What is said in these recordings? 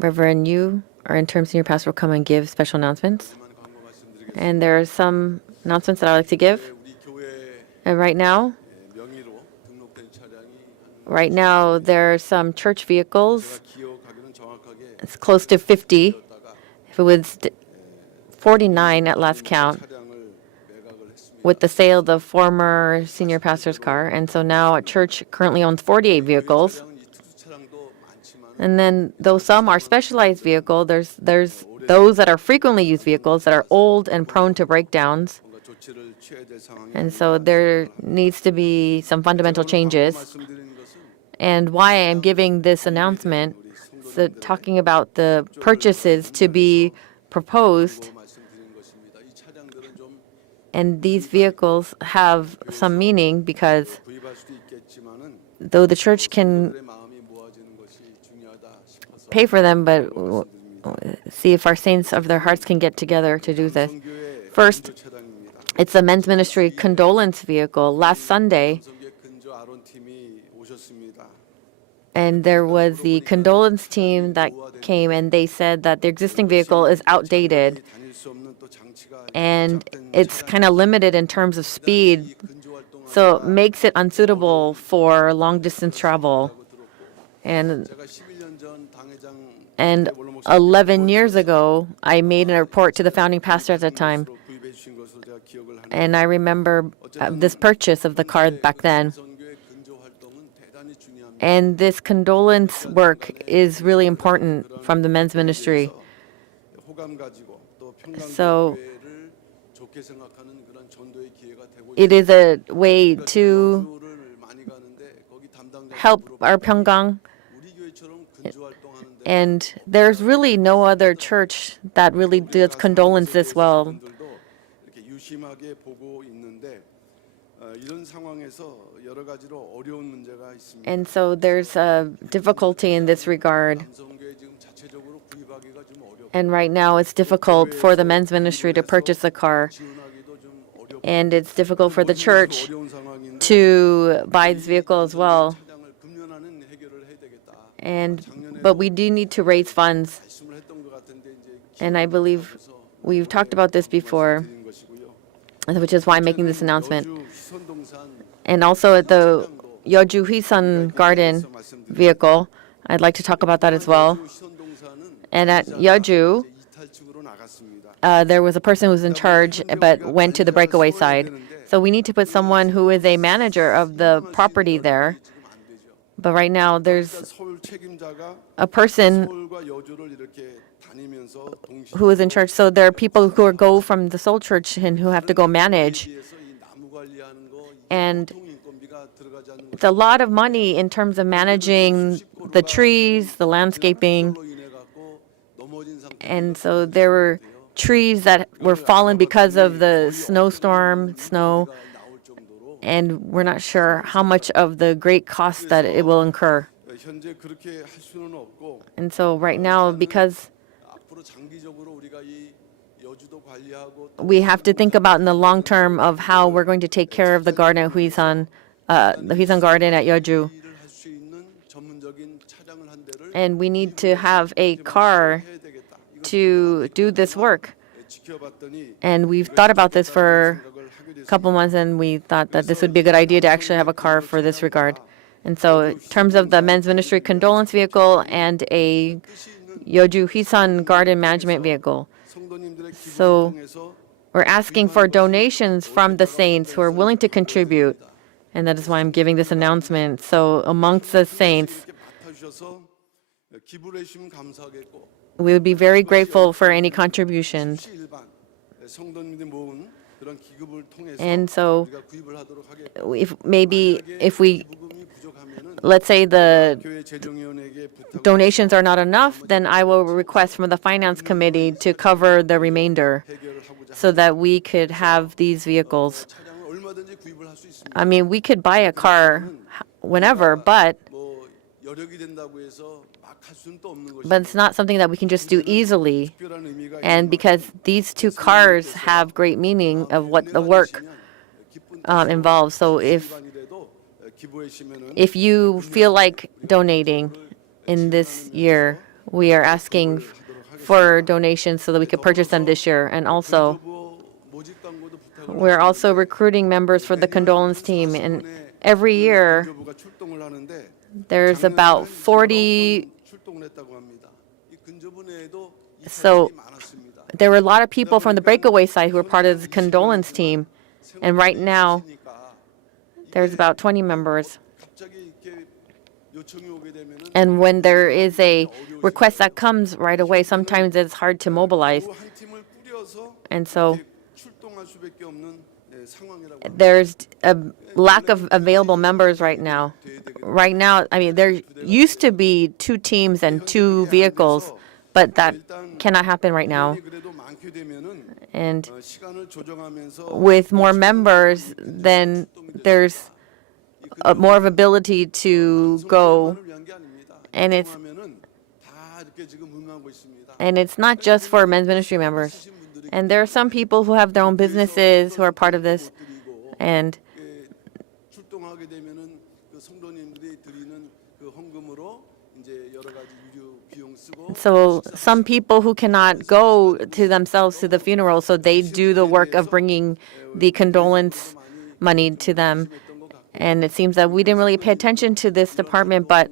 Reverend Yu, our interim senior pastor, will come and give special announcements. And there are some announcements that I'd like to give. And right now, there are some church vehicles. It's close to 50. If it was 49 at last count, with the sale of the former senior pastor's car. And so now a church currently owns 48 vehicles. And then though some are specialized vehicle, there's those that are frequently used vehicles that are old and prone to breakdowns. And so there needs to be some fundamental changes. And why I'm giving this announcement, so talking about the purchases to be proposed. And these vehicles have some meaning because though the church can pay for them, but see if our saints of their hearts can get together to do this. First, it's a men's ministry condolence vehicle. Last Sunday, and there was the condolence team that came, and they said that the existing vehicle is outdated, and it's kind of limited in terms of speed, so it makes it unsuitable for long-distance travel. And 11 years ago, I made a report to the founding pastor at the time, and I remember this purchase of the car back then. And this condolence work is really important from the men's ministry. So it is a way to help our Pyungkang. And there's really no other church that really does condolence this well. And so there's a difficulty in this regard. And right now it's difficult for the men's ministry to purchase a car. And it's difficult for the church to buy this vehicle as well. But we do need to raise funds. And I believe we've talked about this before, which is why I'm making this announcement. And also at the Yeoju Hwisun Garden vehicle, I'd like to talk about that as well. And at Yeoju, there was a person who was in charge but went to the breakaway side. So we need to put someone who is a manager of the property there. But right now, there's a person who is in charge. So there are people who go from the Seoul church and who have to go manage. And it's a lot of money in terms of managing the trees, the landscaping. And so there were trees that were fallen because of the snowstorm, snow. And we're not sure how much of the great cost that it will incur. And so right now, because we have to think about in the long term of how we're going to take care of the garden at Hwisun, the Hwisun Garden at Yeoju. And we need to have a car to do this work. And we've thought about this for a couple months, and we thought that this would be a good idea to actually have a car for this regard. And so in terms of the men's ministry condolence vehicle and a Yeoju Hwisun Garden management vehicle. So we're asking for donations from the saints who are willing to contribute. And that is why I'm giving this announcement. So amongst the saints, we would be very grateful for any contributions. And so if we, let's say the donations are not enough, then I will request from the Finance Committee to cover the remainder so that we could have these vehicles. I mean, we could buy a car whenever, but it's not something that we can just do easily. And because these two cars have great meaning of what the work involves. So if you feel like donating in this year, we are asking for donations so that we could purchase them this year. And also, we're also recruiting members for the condolence team. And every year, there's about 40. So there were a lot of people from the breakaway side who were part of the condolence team. And right now, there's about 20 members. And when there is a request that comes right away, sometimes it's hard to mobilize. And so there's a lack of available members right now. Right now, I mean, there used to be 2 teams and 2 vehicles, but that cannot happen right now. And with more members, then there's more of ability to go. And it's not just for men's ministry members. And there are some people who have their own businesses who are part of this. And so some people who cannot go to themselves to the funeral, so they do the work of bringing the condolence money to them. And it seems that we didn't really pay attention to this department, but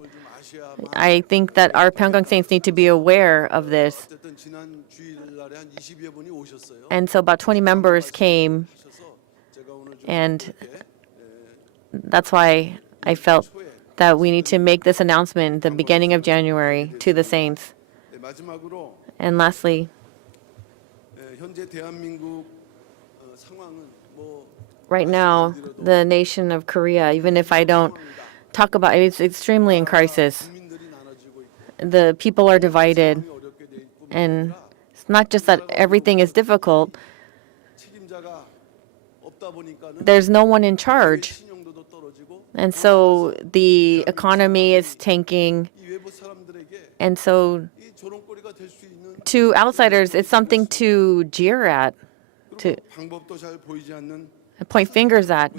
I think that our Pyungkang saints need to be aware of this. And so about 20 members came, and that's why I felt that we need to make this announcement the beginning of January to the saints. And lastly, right now, the nation of Korea, even if I don't talk about it, it's extremely in crisis. The people are divided, and it's not just that everything is difficult. There's no one in charge. And so the economy is tanking. And so to outsiders, it's something to jeer at, to point fingers at.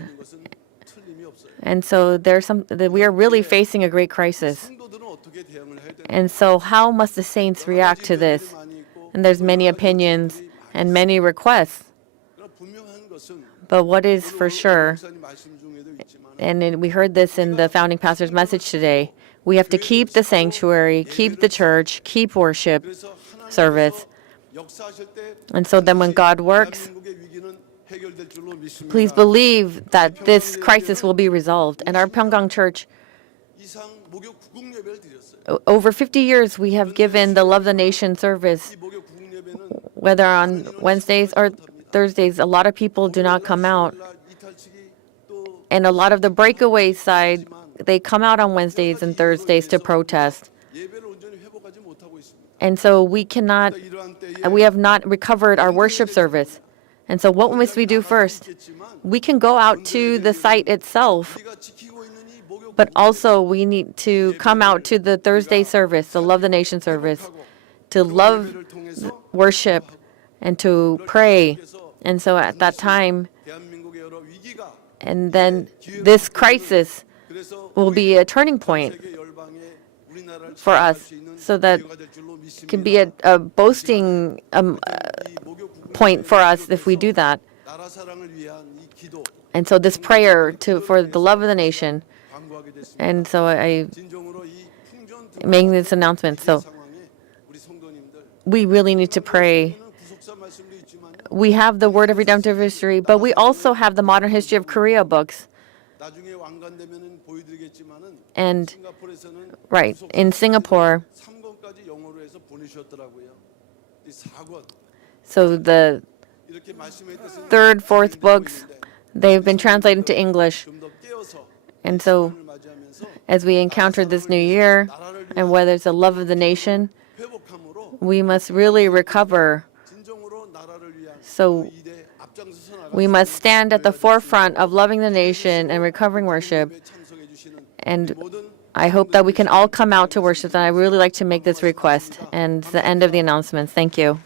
And so we are really facing a great crisis. And so how must the saints react to this? And there's many opinions and many requests. But what is for sure, and we heard this in the founding pastor's message today, we have to keep the sanctuary, keep the church, keep worship service. And so then when God works, please believe that this crisis will be resolved. And our Pyungkang church, over 50 years, we have given the Love the Nation service, whether on Wednesdays or Thursdays. A lot of people do not come out. And a lot of the breakaway side, they come out on Wednesdays and Thursdays to protest. And so we have not recovered our worship service. And so what must we do first? We can go out to the site itself, but also we need to come out to the Thursday service, the Love the Nation service, to love worship and to pray. And so at that time, and then this crisis will be a turning point for us, so that it can be a boasting point for us if we do that. And so this prayer for the love of the nation. And so I making this announcement. So we really need to pray. We have the Word of Redemptive History, but we also have the Modern History of Korea books. And right, in Singapore, so the 3rd, 4th books, they've been translated into English. And so as we encounter this new year, and whether it's the love of the nation, we must really recover. So we must stand at the forefront of loving the nation and recovering worship. And I hope that we can all come out to worship. And I really like to make this request. And it's the end of the announcements. Thank you.